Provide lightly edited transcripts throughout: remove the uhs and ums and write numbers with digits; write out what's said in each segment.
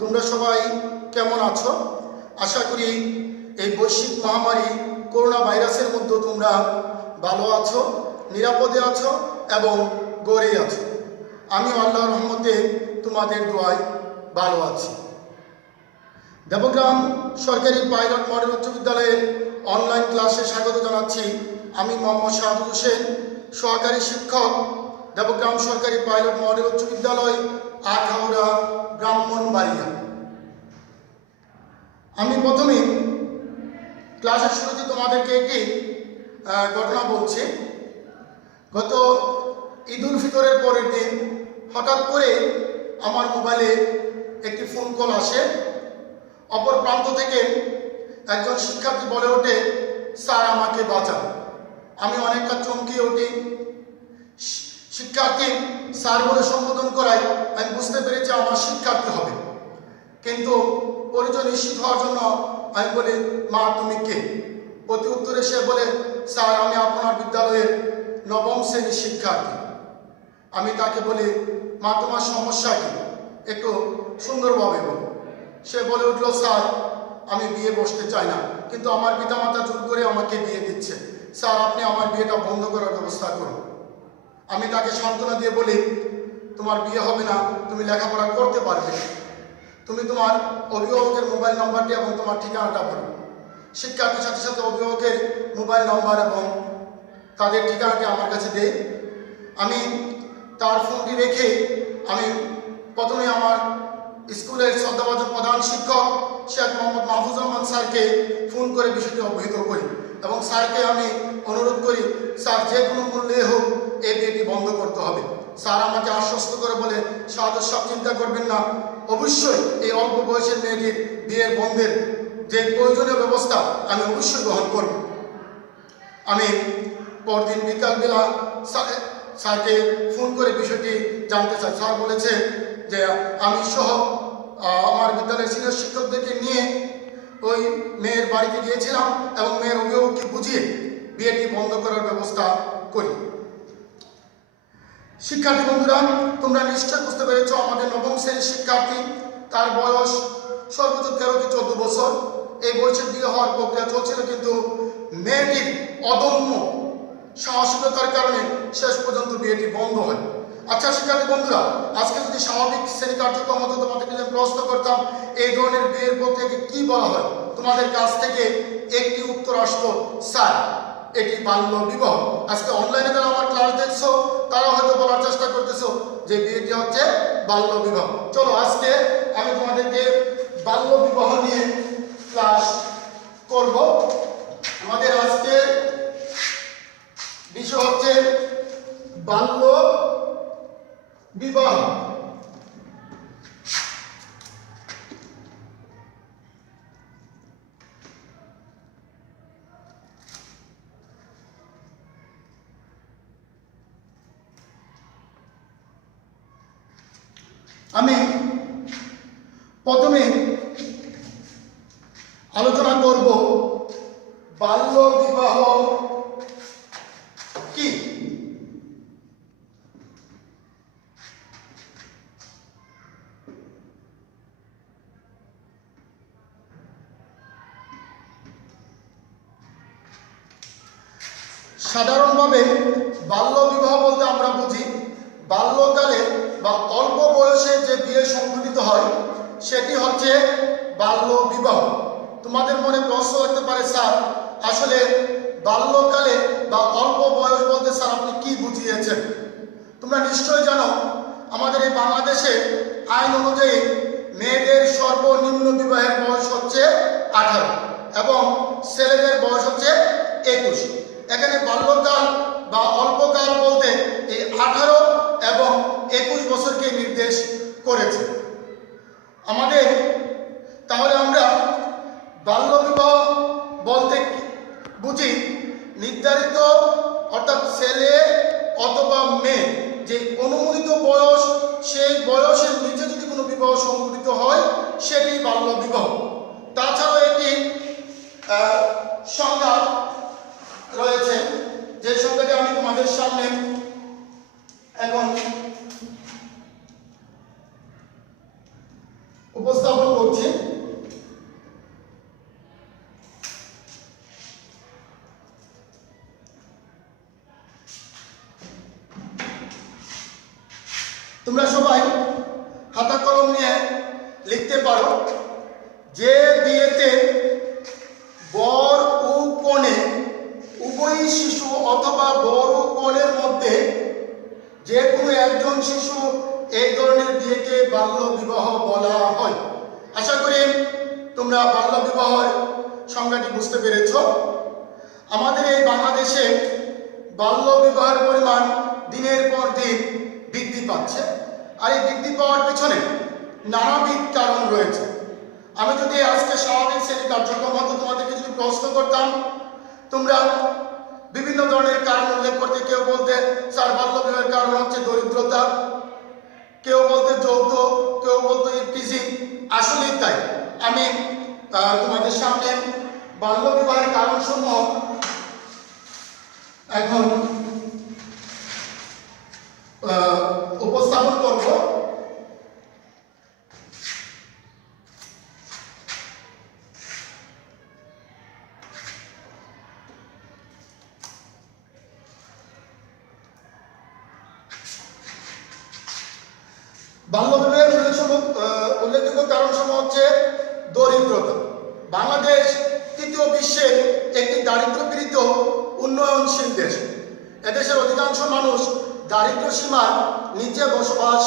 তোমরা সবাই কেমন আছো? আশা করি এই বৈশ্বিক মহামারী করোনা ভাইরাসের মধ্যে তোমরা ভালো আছো, নিরাপদে আছো এবং গড়ে আছো। আমি আল্লাহর রহমতে তোমাদের দোয়ায় ভালো আছি। দেবগ্রাম সরকারি পাইলট মডেল উচ্চ বিদ্যালয়ের অনলাইন ক্লাসে স্বাগত জানাচ্ছি। আমি মোহাম্মদ শাহাদুল হোসেন, সহকারী শিক্ষক, দেবগ্রাম সরকারি পাইলট মডেল উচ্চ বিদ্যালয়, আখাউড়া, ব্রাহ্মণবাড়িয়া। আমি প্রথমে ক্লাসের শুরুতে তোমাদেরকে একটি ঘটনা বলছি। গত ঈদ উল ফিতরের পরের দিন হঠাৎ করে আমার মোবাইলে একটি ফোন কল আসে। অপর প্রান্ত থেকে একজন শিক্ষার্থী বলে ওঠে, স্যার আমাকে বাঁচান। আমি অনেকটা চমকিয়ে উঠি। শিক্ষার্থী স্যার বলে সম্বোধন করায় আমি বুঝতে পেরেছি আমার শিক্ষার্থী হবে, কিন্তু পরিচয় নিশ্চিত হওয়ার জন্য আমি বলি, মা তুমি কে? প্রতি উত্তরে সে বলে, স্যার আমি আপনার বিদ্যালয়ের নবম শ্রেণীর শিক্ষার্থী। আমি তাকে বলি, মা তোমার সমস্যা কি, একটু সুন্দরভাবে বল। সে বলে উঠল, স্যার আমি বিয়ে বসতে চাই না, কিন্তু আমার পিতামাতা জোর করে আমাকে বিয়ে দিচ্ছে। স্যার আপনি আমার বিয়েটা বন্ধ করার ব্যবস্থা করুন। আমি তাকে সান্ত্বনা দিয়ে বলি, তোমার বিয়ে হবে না, তুমি লেখাপড়া করতে পারবে। তুমি তোমার অভিভাবকের মোবাইল নাম্বারটি এবং তোমার ঠিকানাটা বলো। শিক্ষার্থীর সাথে সাথে অভিভাবকের মোবাইল নাম্বার এবং তাদের ঠিকানাটি আমার কাছে দেয়। আমি তার ফোনটি রেখে আমি প্রথমে আমার স্কুলের শ্রদ্ধাভাজন প্রধান শিক্ষক শেখ মোহাম্মদ মাহফুজ রহমান স্যারকে ফোন করে বিষয়টি অবহিত করি এবং স্যারকে আমি অনুরোধ করি, স্যার যে কোনো মূল্যে হোক এই বিয়েটি বন্ধ করতে হবে। স্যার আমাকে আশ্বস্ত করে বলে, সাহায্য সব চিন্তা করবেন না, অবশ্যই এই অল্প বয়সের মেয়েটির বিয়ের বন্ধের যে প্রয়োজনীয় ব্যবস্থা আমি অবশ্যই গ্রহণ করব। আমি পরদিন বিকালবেলা স্যারকে ফোন করে বিষয়টি জানতে চাই। স্যার বলেছে যে আমি সহ আমার বিদ্যালয়ের সিনিয়র শিক্ষকদেরকে নিয়ে ওই মেয়ের বাড়িতে গিয়েছিলাম এবং মেয়ের অভিভাবককে বুঝিয়ে বিয়েটি বন্ধ করার ব্যবস্থা করি। শিক্ষার্থী বন্ধুরা, তোমরা নিশ্চয় বুঝতে পেরেছ আমাদের নবম শ্রেণীর শিক্ষার্থী, তার বয়স সর্বোচ্চ 13 থেকে 14 বছর। এই বয়সের বিয়ে হওয়ার প্রক্রিয়া চলছিল, কিন্তু মেয়েটির অদম্য সাহসিকতার কারণে শেষ পর্যন্ত বিয়েটি বন্ধ হয়। আচ্ছা শিক্ষার্থী বন্ধুরা, আজকে যদি স্বাভাবিক শ্রেণী কার্যক্রম হতো, তোমাদেরকে যে প্রশ্ন করতাম এই ধরনের বিয়ের প্রক্রিয়াকে কি বলা হয়, তোমাদের কাছ থেকে একটি উত্তর আসতো, স্যার এটি বাল্য বিবাহ। আজকে অনলাইনে যারা আমার ক্লাস দেখছো তারা হয়তো বলার চেষ্টা করতেছো যে বিয়েটি হচ্ছে বাল্য বিবাহ। চলো আজকে আমি তোমাদেরকে বাল্য বিবাহ নিয়ে ক্লাস করব। আমাদের আজকে বিষয় হচ্ছে বাল্য বিবাহ। আমি প্রথমে আলোচনা করব বাল্য বিবাহ কি। সাধারণভাবে বাল্য বিবাহ বলতে আমরা বুঝি বাল্যকালে বা অল্প বয়সে যে বিয়ে সংঘটিত হয় সেটি হচ্ছে বাল্য বিবাহ। তোমাদের মনে প্রশ্ন হতে পারে, স্যার আসলে বাল্যকালে বা অল্প বয়স বলতে স্যার আপনি কি বুঝিয়েছেন? তোমরা নিশ্চয়ই জানো আমাদের এই বাংলাদেশে আইন অনুযায়ী মেয়েদের সর্বনিম্ন বিবাহের বয়স হচ্ছে 18 এবং ছেলেদের বয়স হচ্ছে 21। এখানে বাল্যকাল বা অল্পকাল বলতে এই 18 এবং 21 বছরকে নির্দেশ করেছে আমাদের। তাহলে আমরা বাল্য বিবাহ বলতে বুঝি নির্ধারিত অর্থাৎ ছেলে অথবা মেয়ে যে অনুমোদিত বয়স, সেই বয়সের নিচে যদি কোনো বিবাহ সংঘটিত হয় সেটি বাল্য বিবাহ। তাছাড়াও একটি সংজ্ঞা রয়েছে, যে সংজ্ঞাটি আমি তোমাদের সামনে এখন উপস্থাপন করছি। তোমরা সবাই খাতা কলম নিয়ে লিখতে পারো যে বিয়েতে বর ও কনে উভয় শিশু অথবা বর ও কনের মধ্যে যে কোনো একজন শিশু এই ধরনের বিয়েকে বাল্য বিবাহ বলা হয়। আশা করি তোমরা বাল্য বিবাহের সংজ্ঞাটি বুঝতে পেরেছ। আমাদের এই বাংলাদেশে বাল্য বিবাহের পরিমাণ দিনের পর দিন বৃদ্ধি পাচ্ছে, আর এই বৃদ্ধি পাওয়ার পিছনে নানাবিধ কারণ রয়েছে। আমি যদি আজকে স্বাভাবিক শ্রেণী কার্যক্রম হতো তোমাদেরকে যদি প্রশ্ন করতাম, তোমরা বিভিন্ন ধরনের কারণ উল্লেখ করতে, কেউ বলতে স্যার বাল্য বিবাহের কারণ হচ্ছে দরিদ্রতা, কেউ বলতে যৌতুক, কেউ বলতে ইফটিজিং। আসলেই তাই। আমি তোমাদের সামনে বাল্য বিবাহের কারণসমূহ এখন উপস্থাপন করব। বাল্য বিবাহের উল্লেখযোগ্য কারণসমূহ হচ্ছে দরিদ্রতা। বাংলাদেশ তৃতীয় বিশ্বের একটি দারিদ্র্যপীড়িত উন্নয়নশীল দেশ। এদেশের অধিকাংশ মানুষ দারিদ্র্য সীমার নিচে বসবাস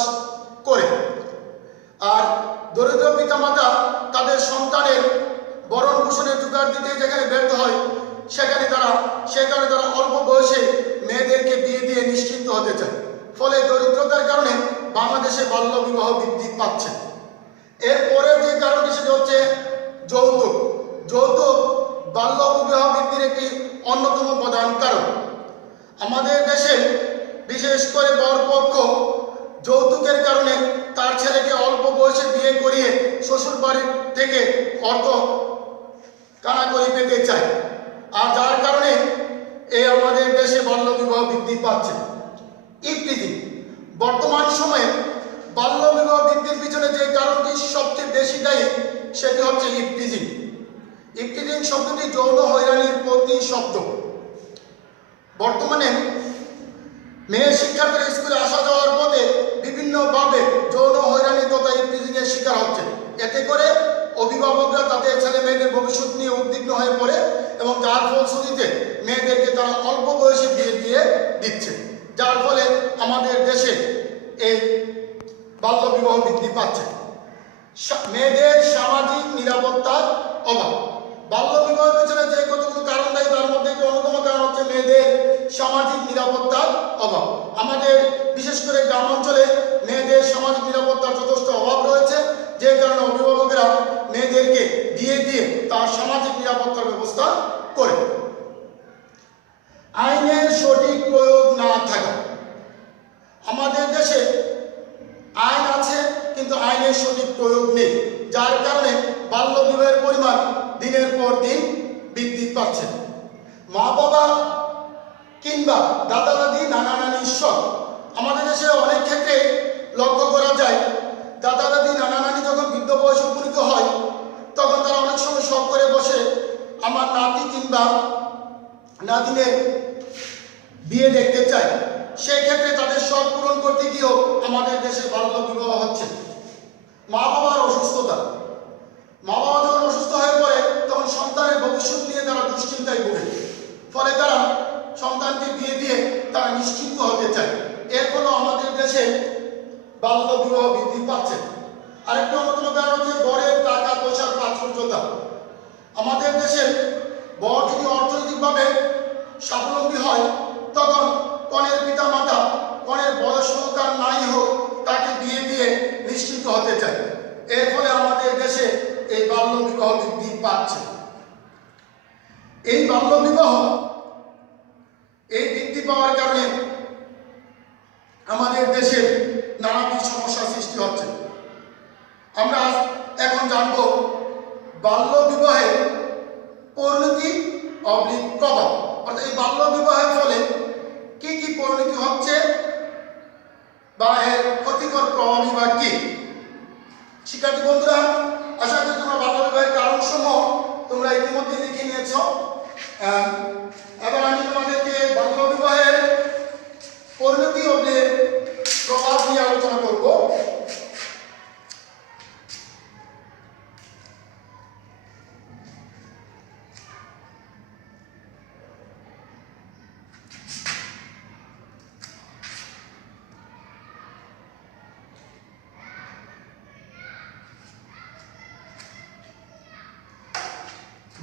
করে, আর দরিদ্র পিতামাতা তাদের সন্তানের ভরণ পোষণের জোগাড় দিতে যেখানে ব্যর্থ হয়, সেখানে তারা অল্প বয়সে মেয়েদেরকে বিয়ে দিয়ে নিশ্চিন্ত হতে চায়। ফলে দরিদ্রতার কারণে বাংলাদেশে বাল্য বিবাহ বৃদ্ধি পাচ্ছে। এরপরের যে কারণটি সেটা হচ্ছে যৌতুক। যৌতুক বাল্য বিবাহ বৃদ্ধির একটি অন্যতম প্রধান কারণ। আমাদের দেশে বিশেষ করে বরপক্ষ যৌতুকের কারণে তার ছেলেকে অল্প বয়সে বিয়ে করিয়ে শ্বশুর বাড়ির থেকে অর্থ কানাকড়ি পেতে চায়, আর যার কারণে আমাদের দেশে বাল্য বিবাহ বৃদ্ধি পাচ্ছে। ইফটিজিং বর্তমান সময়ে বাল্য বিবাহ বৃদ্ধির পিছনে যে কারণটি সবচেয়ে বেশি দায়ী সেটি হচ্ছে ইফটিজিং। ইফটিজিং শব্দটি যৌন হয়রানির প্রতিশব্দ। বর্তমানে মেয়ে শিক্ষার্থীরা স্কুলে আসা যাওয়ার পথে বিভিন্নভাবে যৌন হয়রানি তথা ইফটিজিং এর শিকার হচ্ছে। এতে করে অভিভাবকরা তাদের ছেলে মেয়েদের ভবিষ্যৎ নিয়ে উদ্বিগ্ন হয়ে পড়ে এবং যার ফলশ্রুতিতে মেয়েদেরকে তারা অল্প বয়সে বিয়ে দিয়ে দিচ্ছে, যার ফলে আমাদের দেশে এই বাল্য বিবাহ বৃদ্ধি পাচ্ছে। মেয়েদের সামাজিক নিরাপত্তার অভাব। বাল্য বিবাহের পেছনে যে কতগুলো কারণ দেয় তার মধ্যে একটি অন্যতম কারণ হচ্ছে মেয়েদের সামাজিক নিরাপত্তার অভাব। আমাদের বিশেষ করে গ্রাম অঞ্চলে মেয়েদের সামাজিক নিরাপত্তার যথেষ্ট অভাব রয়েছে, যে কারণে অভিভাবকেরা মেয়েদেরকে বিয়ে দিয়ে তার সামাজিক নিরাপত্তার ব্যবস্থা করে। আইনের সঠিক প্রয়োগ না থাকা। আমাদের দেশে আইন আছে কিন্তু আইনের সঠিক প্রয়োগ নেই, যার কারণে বাল্য বিবাহের পরিমাণ দিনের পর দিন বৃদ্ধি পাচ্ছে। মা বাবা কিংবা দাদা দাদি নানা নানির শখ। আমাদের দেশে অনেক ক্ষেত্রে লক্ষ্য করা যায়, দাদা দাদি নানা নানি যখন বৃদ্ধ বয়সে উপনীত হয় তখন তারা অনেক সময় শখ করে বসে আমার নাতি কিংবা নাতিনের বিয়ে দেখতে চায়। সেই ক্ষেত্রে তাদের শখ পূরণ করতে গিয়েও আমাদের দেশে বাল্য বিবাহ হচ্ছে। মা বাবার অসুস্থতা। মা বাবা যখন অসুস্থ হয়ে পড়ে তখন সন্তানের ভবিষ্যৎ নিয়ে তারা দুশ্চিন্তায় ভোগে, ফলে তারা সন্তানকে বিয়ে দিয়ে তারা নিশ্চিন্ত হতে চায়। এর ফলে আমাদের দেশে বাল্য বিবাহ বৃদ্ধি পাচ্ছে। আরেকটা অন্যতম কারণ হচ্ছে বরের টাকা পয়সার প্রাচুর্যতা। আমাদের দেশে বর যদি অর্থনৈতিকভাবে স্বাবলম্বী হয় তখন কনের পিতা মাতা কনের বয়স হোক আর নাই হোক তাকে বিয়ে দিয়ে নিশ্চিন্ত হতে চায়। এর ফলে আমাদের দেশে এই বাল্য বিবাহ বৃদ্ধি পাচ্ছে। এই বাল্য বিবাহ বৃদ্ধি পাওয়ার কারণে আমাদের দেশে নানাবিধ সমস্যার সৃষ্টি হচ্ছে। আমরা এখন জানবো বাল্য বিবাহের পরিণতি প্রভাব, অর্থাৎ এই বাল্য বিবাহের ফলে কি কি পরিণতি হচ্ছে বা এর ক্ষতিকর প্রভাবই বা কি। শিক্ষার্থী শিক্ষার্থী বন্ধুরা, আশা করি তোমরা বাল্য বিবাহের কারণসমূহ তোমরা ইতিমধ্যে লিখে নিয়েছো। এবার আমি তোমাদেরকে বাল্য বিবাহের পরিণতি ও প্রভাব নিয়ে আলোচনা করব।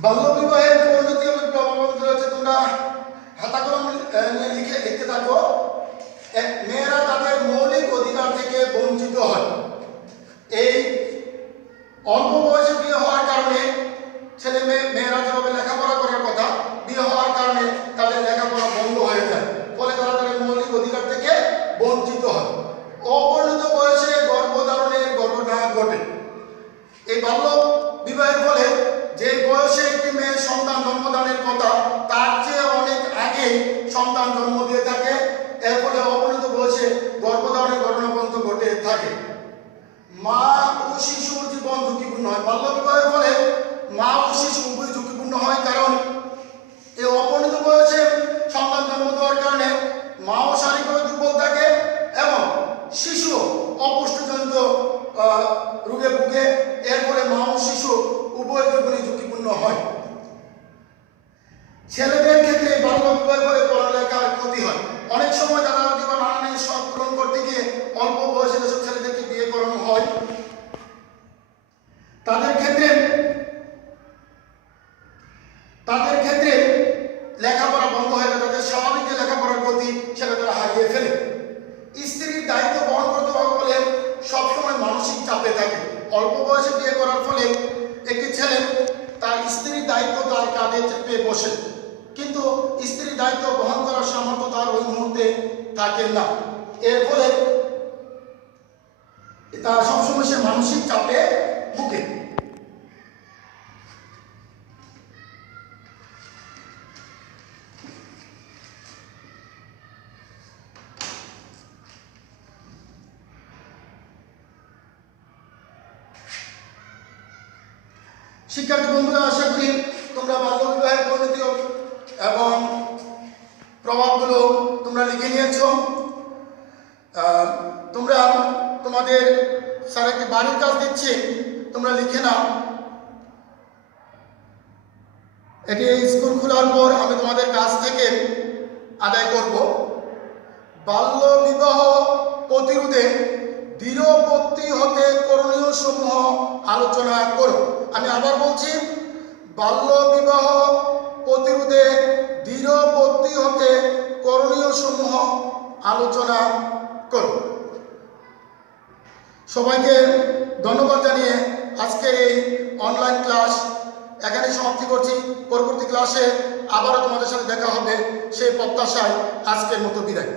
বাল্য বিবাহের পরিণতি এবং প্রভাব রয়েছে, তোমরা হাতা কলম নিয়ে লিখতে থাকো। মেয়েরা তাদের মৌলিক অধিকার থেকে বঞ্চিত হয়। এই অল্প বয়সে বিয়ে হওয়ার কারণে মেয়েরা যেভাবে লেখাপড়া করার কথা, বিয়ে হওয়ার কারণে তাদের লেখাপড়া বন্ধ হয়ে যায়, ফলে তারা তাদের মৌলিক অধিকার থেকে বঞ্চিত হয়। অপরিণত বয়সে গর্ভধারণের ঘটনা ঘটে। এই বাল্য বিবাহের ফলে যে বয়সে একটি মেয়ে সন্তান জন্মদানের কথা, তার চেয়ে অনেক আগে সন্তান জন্ম দিয়ে থাকে। এর ফলে অপরিণত বয়সে গর্ভধারণের ঘটনা পর্যন্ত ঘটে থাকে। মা ও শিশুর জীবন ঝুঁকিপূর্ণ হয়। বাল্য বিবাহের ফলে মা ও শিশু উভয় ঝুঁকিপূর্ণ হয়, কারণ এই অপরিণত বয়সে সন্তান জন্ম দেওয়ার কারণে মাও শারীরিকভাবে দুর্বল থাকে এবং শিশু অপুষ্টিজনিত রোগে ভুগে। এর ফলে মা ও শিশু উভয় জীবনই ঝুঁকিপূর্ণ হয়। ছেলেদের ক্ষেত্রে বাল্য বিবাহের ফলে পড়ালেখার ক্ষতি হয়। অনেক সময় তারা জীবন নানান শখ পূরণ করতে গিয়ে অল্প বয়সে যেসব ছেলেদেরকে বিয়ে করানো হয়, তাদের ক্ষেত্রে লেখাপড়া বন্ধ হয়ে যায়। তাদের স্বাভাবিক যে লেখাপড়ার গতি সেটা তারা হারিয়ে ফেলে। স্ত্রীর দায়িত্ব বহন করতে হবে বলে সবসময় মানসিক চাপে থাকে। অল্প বয়সে বিয়ে করার ফলে একটি ছেলে তার স্ত্রীর দায়িত্ব তার কাঁধে চেপে বসে, কিন্তু স্ত্রীর দায়িত্ব বহন করার সামর্থ্য তার ওই মুহূর্তে থাকে না। এর ফলে তার সবসময় সে মানসিক চাপে ভুগে। শিক্ষার্থী বন্ধুরা, আশা করি তোমরা বাল্য বিবাহের পরিণতি এবং প্রভাবগুলো তোমরা লিখে নিয়েছ। তোমরা তোমাদের স্যার একটি বাড়ির কাজ দিচ্ছি, তোমরা লিখে নাও। এটি স্কুল খোলার পর আমি তোমাদের কাছ থেকে আদায় করব। বাল্য বিবাহ প্রতিরোধে দৃঢ়প্রতিজ্ঞ হতে করণীয় সমূহ আলোচনা করো। আমি আবার বলছি, বাল্য বিবাহ প্রতিরোধে দৃঢ়প্রতিজ্ঞ হতে করণীয় সমূহ আলোচনা করো। সবাইকে ধন্যবাদ জানিয়ে আজকের এই অনলাইন ক্লাস এখানে সমাপ্তি করছি। পরবর্তী ক্লাসে আবারও তোমাদের সাথে দেখা হবে সেই প্রত্যাশায় আজকের মতো বিদায়।